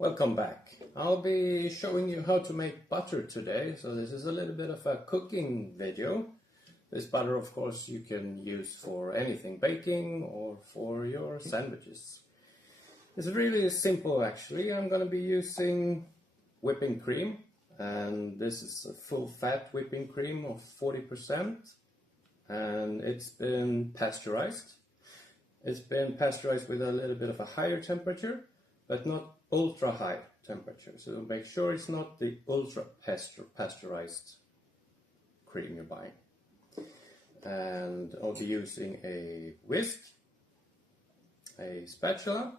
Welcome back. I'll be showing you how to make butter today. So this is a little bit of a cooking video. This butter, of course, you can use for anything, baking or for your sandwiches. It's really simple actually. I'm going to be using whipping cream, and this is a full fat whipping cream of 40%, and it's been pasteurized. It's been pasteurized with a little bit of a higher temperature, but not ultra high temperature. So make sure it's not the ultra pasteurized cream you're buying. And I'll be using a whisk, a spatula,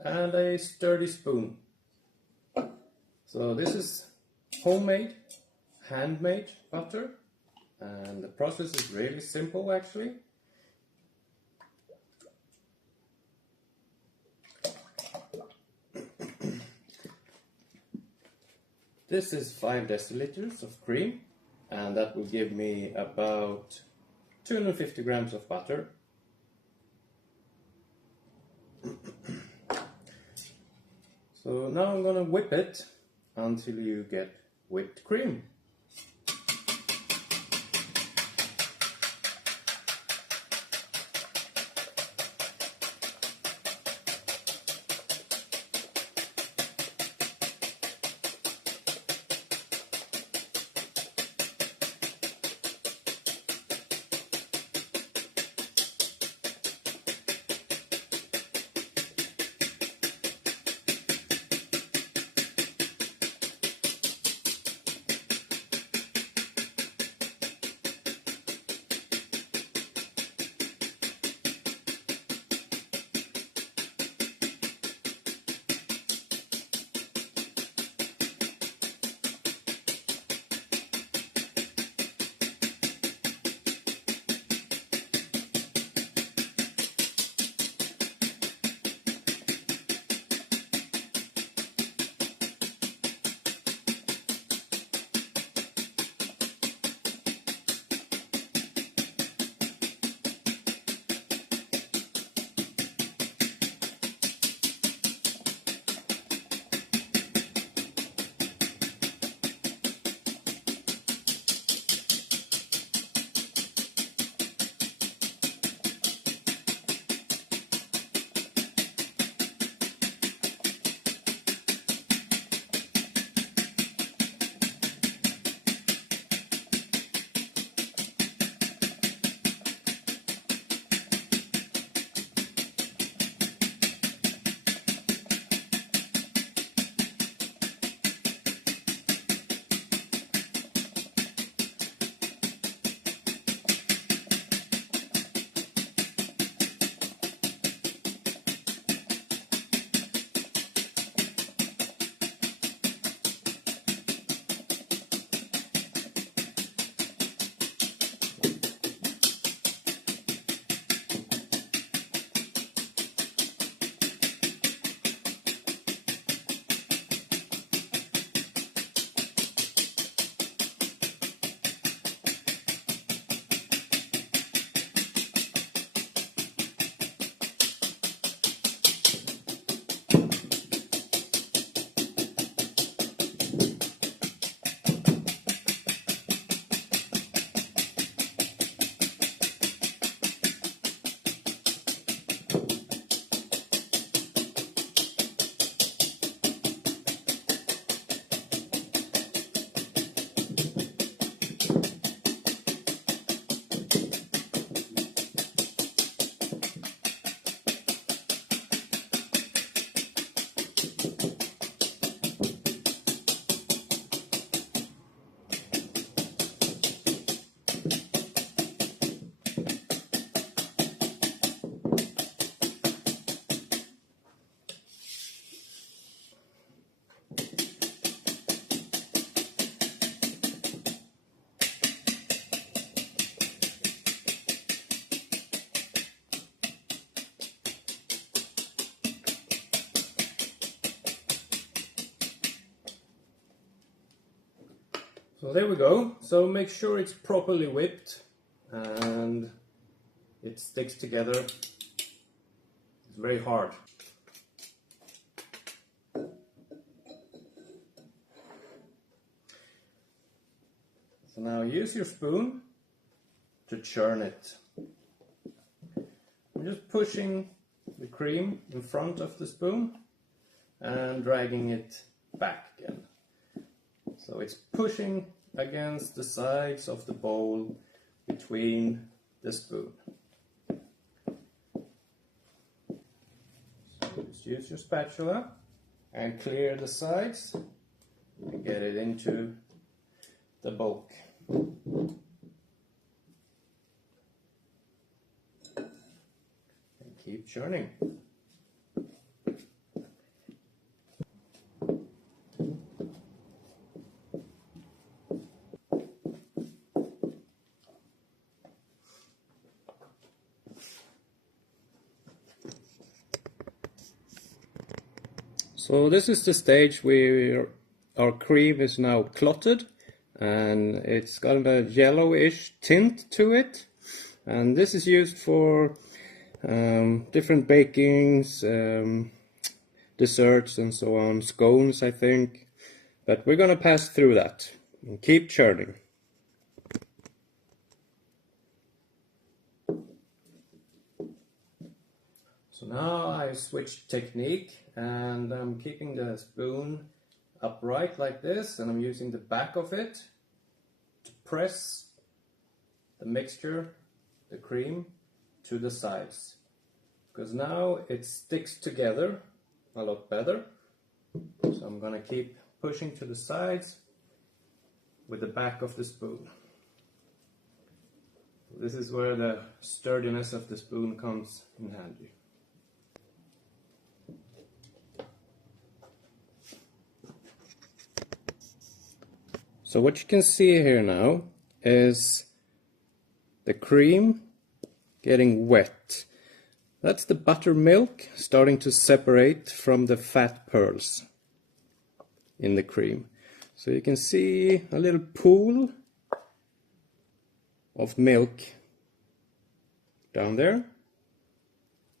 and a sturdy spoon. So this is homemade, handmade butter, and the process is really simple actually. This is 5 deciliters of cream, and that will give me about 250 grams of butter. So now I'm going to whip it until you get whipped cream. So there we go. So make sure it's properly whipped and it sticks together. It's very hard. So now use your spoon to churn it. I'm just pushing the cream in front of the spoon and dragging it back again. So it's pushing against the sides of the bowl between the spoon. So just use your spatula and clear the sides and get it into the bulk. And keep churning. So this is the stage where our cream is now clotted and it's got a yellowish tint to it, and this is used for different bakings, desserts and so on, scones I think, but we're gonna pass through that and keep churning. So now I've switched technique and I'm keeping the spoon upright like this, and I'm using the back of it to press the mixture, the cream, to the sides, because now it sticks together a lot better. So I'm gonna keep pushing to the sides with the back of the spoon. This is where the sturdiness of the spoon comes in handy. So what you can see here now is the cream getting wet. That's the buttermilk starting to separate from the fat pearls in the cream. So you can see a little pool of milk down there.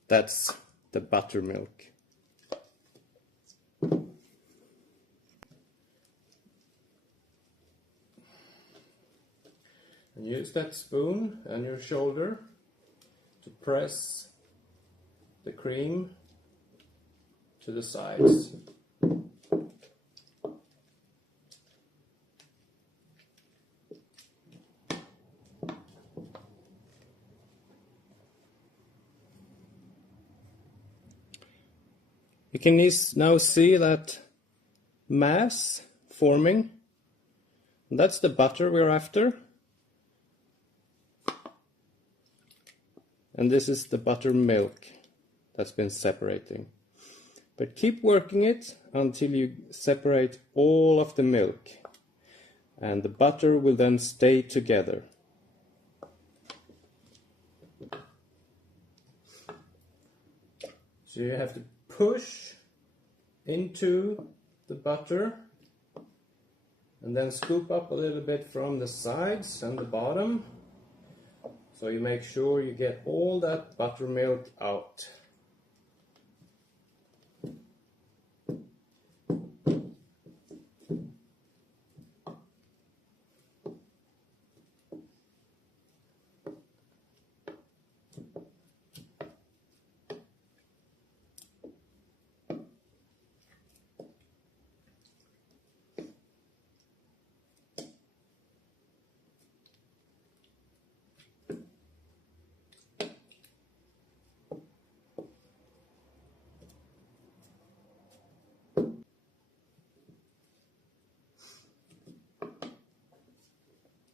That's the buttermilk. And use that spoon and your shoulder to press the cream to the sides. You can now see that mass forming. That's the butter we're after. And this is the buttermilk that's been separating. But keep working it until you separate all of the milk, and the butter will then stay together. So you have to push into the butter and then scoop up a little bit from the sides and the bottom. So you make sure you get all that buttermilk out.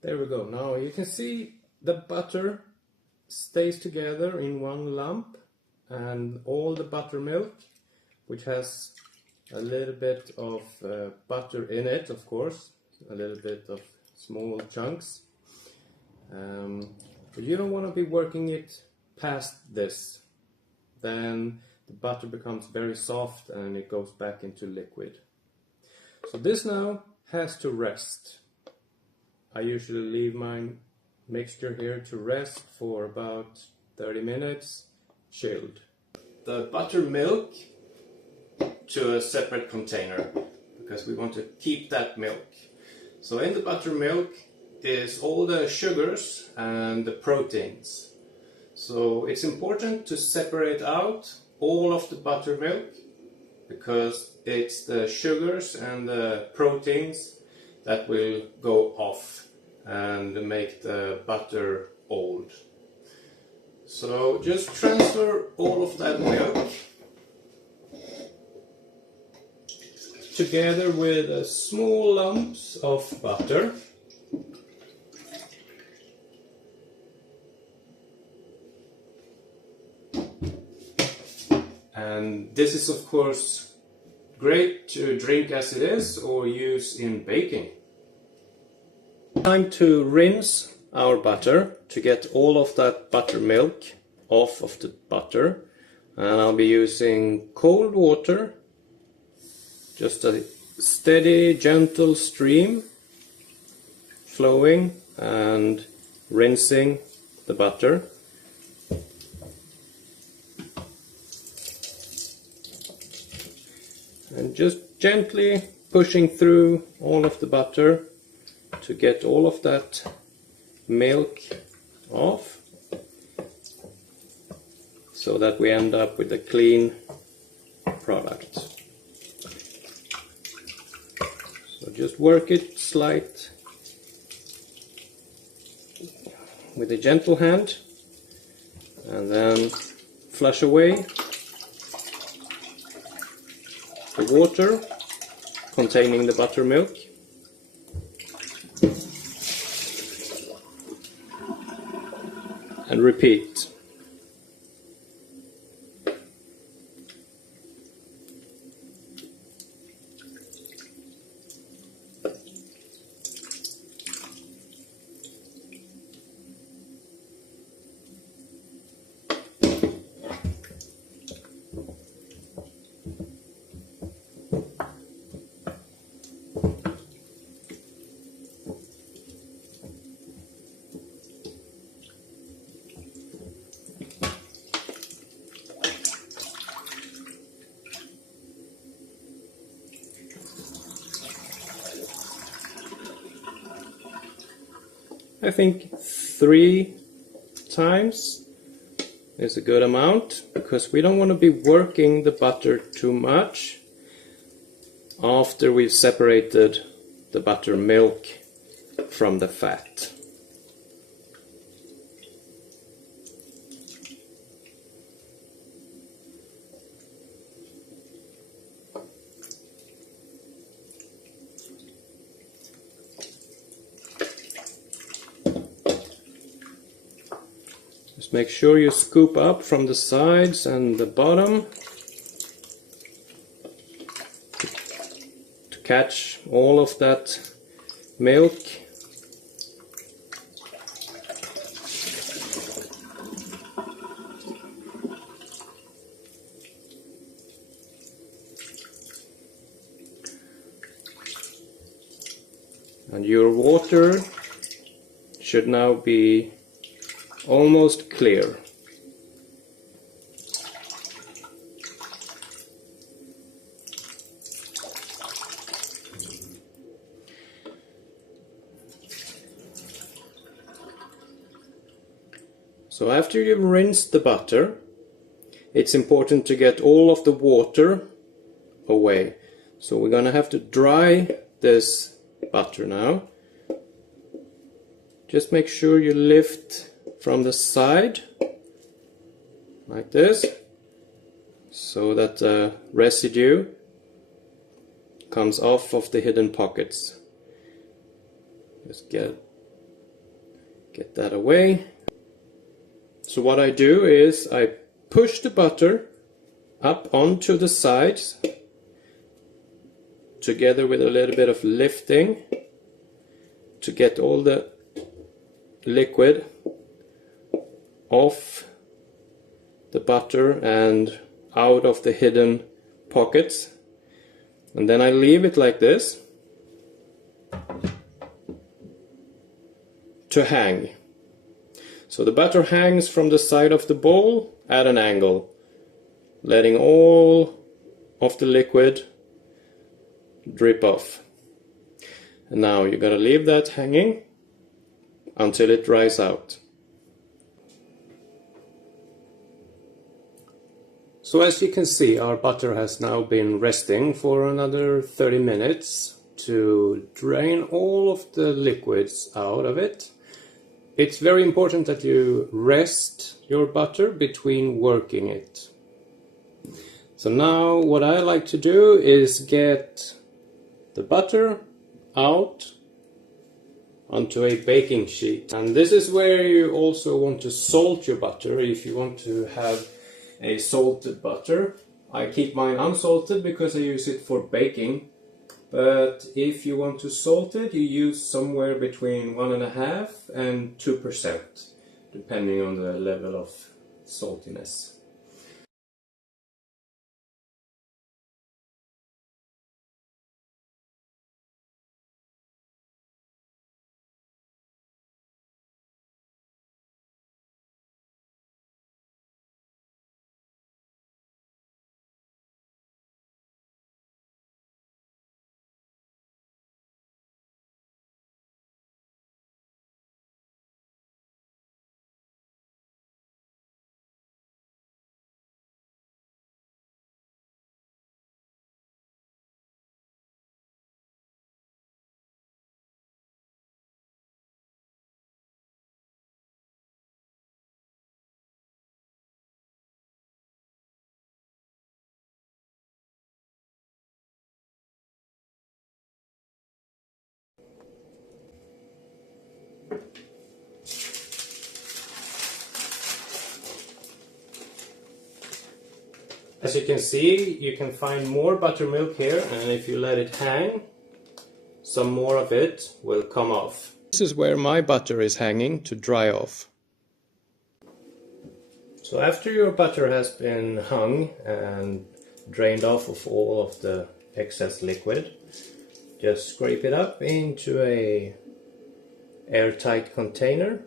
There we go. Now you can see the butter stays together in one lump, and all the buttermilk, which has a little bit of butter in it, of course, a little bit of small chunks. But you don't want to be working it past this. Then the butter becomes very soft and it goes back into liquid. So this now has to rest. I usually leave my mixture here to rest for about 30 minutes, chilled. The buttermilk to a separate container, because we want to keep that milk. So in the buttermilk is all the sugars and the proteins. So it's important to separate out all of the buttermilk, because it's the sugars and the proteins that will go off and make the butter old. So just transfer all of that milk together with small lumps of butter. And this is of course great to drink as it is or use in baking. Time to rinse our butter to get all of that buttermilk off of the butter. And I'll be using cold water, just a steady, gentle stream flowing and rinsing the butter. And just gently pushing through all of the butter to get all of that milk off, so that we end up with a clean product. So just work it slight with a gentle hand and then flush away the water containing the buttermilk. And repeat. I think 3 times is a good amount, because we don't want to be working the butter too much after we've separated the buttermilk from the fat. Just make sure you scoop up from the sides and the bottom to catch all of that milk. And your water should now be almost clear. So after you've rinsed the butter, it's important to get all of the water away. So we're gonna have to dry this butter now. Just make sure you lift from the side like this, so that the residue comes off of the hidden pockets. Just get that away. So what I do is I push the butter up onto the sides together with a little bit of lifting to get all the liquid off the butter and out of the hidden pockets. And then I leave it like this to hang. So the butter hangs from the side of the bowl at an angle, letting all of the liquid drip off. And now you gotta leave that hanging until it dries out. So as you can see, our butter has now been resting for another 30 minutes to drain all of the liquids out of it. It's very important that you rest your butter between working it. So now what I like to do is get the butter out onto a baking sheet. And this is where you also want to salt your butter if you want to have a salted butter. I keep mine unsalted because I use it for baking. But if you want to salt it, you use somewhere between 1.5% and 2%, depending on the level of saltiness. As you can see, you can find more buttermilk here, and if you let it hang, some more of it will come off. This is where my butter is hanging to dry off. So after your butter has been hung and drained off of all of the excess liquid, just scrape it up into a airtight container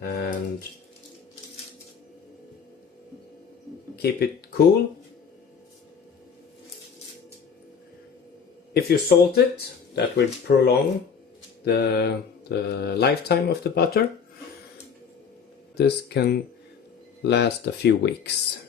and keep it cool. If you salt it, that will prolong the lifetime of the butter. This can last a few weeks.